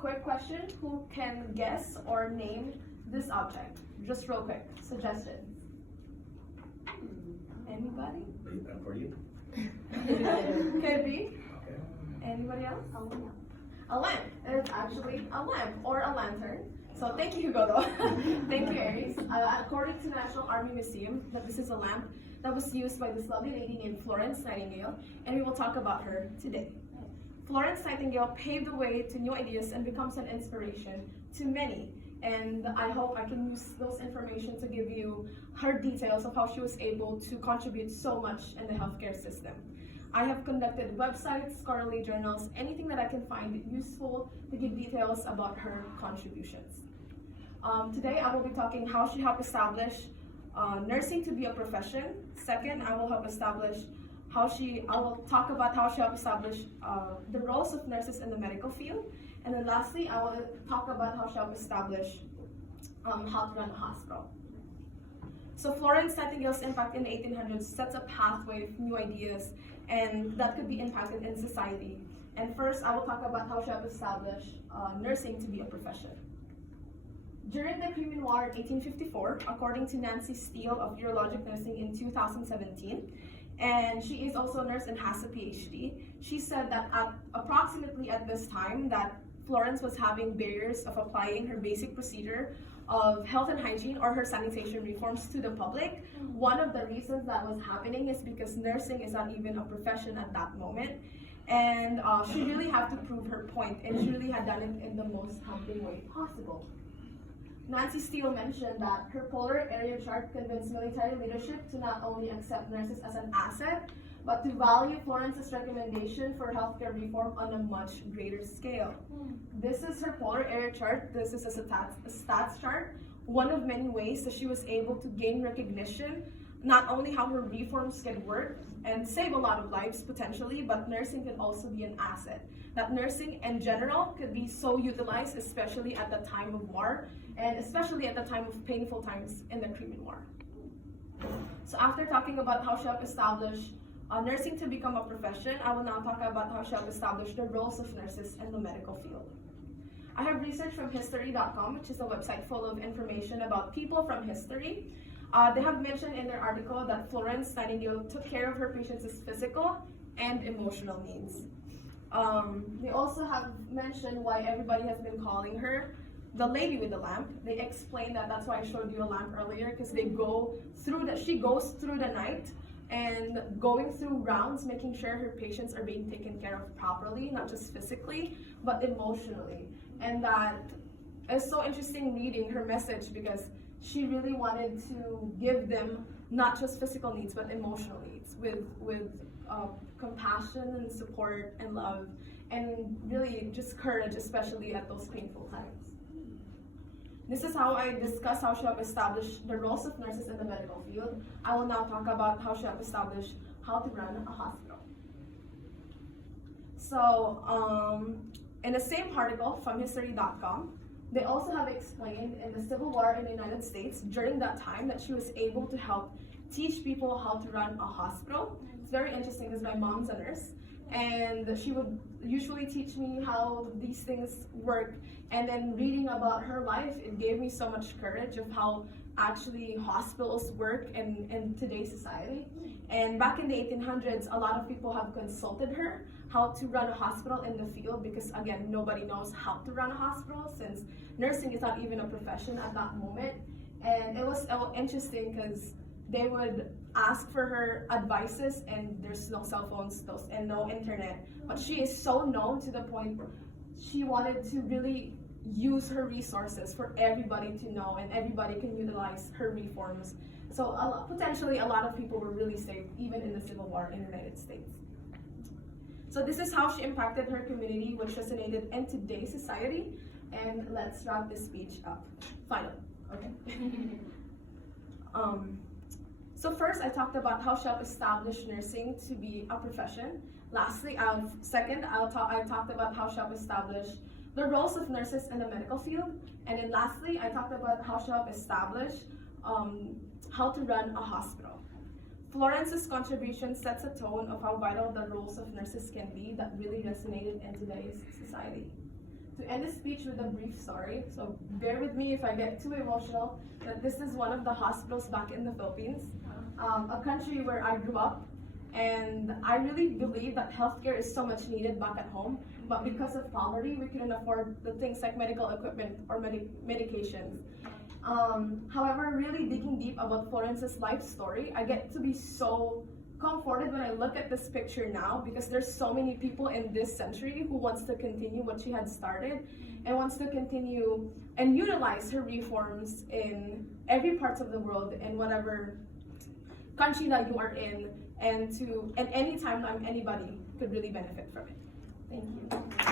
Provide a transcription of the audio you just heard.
quick question. Who can guess or name this object? Just real quick. Suggestions. Anybody? For you? Could be. Okay. Anybody else? A lamp. It's actually a lamp or a lantern. So thank you, Hugo, though. Thank you, Aries. According to the National Army Museum, that this is a lamp that was used by this lovely lady named Florence Nightingale, and we will talk about her today. Florence Nightingale paved the way to new ideas and becomes an inspiration to many. And I hope I can use those information to give you her details of how she was able to contribute so much in the healthcare system. I have conducted websites, scholarly journals, anything that I can find useful to give details about her contributions. Today I will be talking how she helped establish nursing to be a profession. Second, I will talk about how she helped establish the roles of nurses in the medical field. And then lastly, I will talk about how she helped establish how to run a hospital. So Florence Nightingale's impact in the 1800s sets a pathway of new ideas and that could be impacted in society. And first, I will talk about how she helped establish nursing to be a profession. During the Crimean War in 1854, according to Nancy Steele of Urologic Nursing in 2017, and she is also a nurse and has a PhD, she said that approximately at this time that Florence was having barriers of applying her basic procedure of health and hygiene or her sanitation reforms to the public. One of the reasons that was happening is because nursing is not even a profession at that moment. And she really had to prove her point, and she really had done it in the most humbling way possible. Nancy Steele mentioned that her polar area chart convinced military leadership to not only accept nurses as an asset, but to value Florence's recommendation for healthcare reform on a much greater scale. This is her polar area chart. This is a stats chart, one of many ways that she was able to gain recognition, not only how her reforms can work and save a lot of lives potentially, but nursing can also be an asset. That nursing in general could be so utilized, especially at the time of war, and especially at the time of painful times in the Crimean War. So after talking about how she helped establish nursing to become a profession, I will now talk about how she helped establish the roles of nurses in the medical field. I have research from history.com, which is a website full of information about people from history. They have mentioned in their article that Florence Nightingale took care of her patients' physical and emotional needs. They also have mentioned why everybody has been calling her the lady with the lamp. They explained that that's why I showed you a lamp earlier, because she goes through the night and going through rounds, making sure her patients are being taken care of properly, not just physically, but emotionally. And that is so interesting reading her message, because she really wanted to give them not just physical needs, but emotional needs with compassion and support and love, and really just courage, especially at those painful times. This is how I discuss how she helped establish the roles of nurses in the medical field. I will now talk about how she helped establish how to run a hospital. So, in the same article from history.com, they also have explained in the Civil War in the United States, during that time, that she was able to help teach people how to run a hospital. It's very interesting because my mom's a nurse, and she would usually teach me how these things work. And then reading about her life, it gave me so much courage of how actually hospitals work in today's society. And back in the 1800s, a lot of people have consulted her how to run a hospital in the field, because again, nobody knows how to run a hospital since nursing is not even a profession at that moment. And it was interesting because they would ask for her advices, and there's no cell phones and no internet. But she is so known to the point she wanted to really use her resources for everybody to know, and everybody can utilize her reforms. So potentially a lot of people were really saved, even in the Civil War in the United States. So this is how she impacted her community, which resonated in today's society. And let's wrap this speech up. Final, okay? So first, I talked about how she helped establish nursing to be a profession. Lastly, I talked about how she helped establish the roles of nurses in the medical field. And then lastly, I talked about how she helped establish how to run a hospital. Florence's contribution sets a tone of how vital the roles of nurses can be that really resonated in today's society. To end this speech with a brief story, so bear with me if I get too emotional, but this is one of the hospitals back in the Philippines, a country where I grew up, and I really believe that healthcare is so much needed back at home, but because of poverty, we couldn't afford the things like medical equipment or medications. However, really digging deep about Florence's life story, I get to be so comforted when I look at this picture now, because there's so many people in this century who wants to continue what she had started and wants to continue and utilize her reforms in every part of the world, in whatever country that you are in, and any timeline anybody could really benefit from it. Thank you.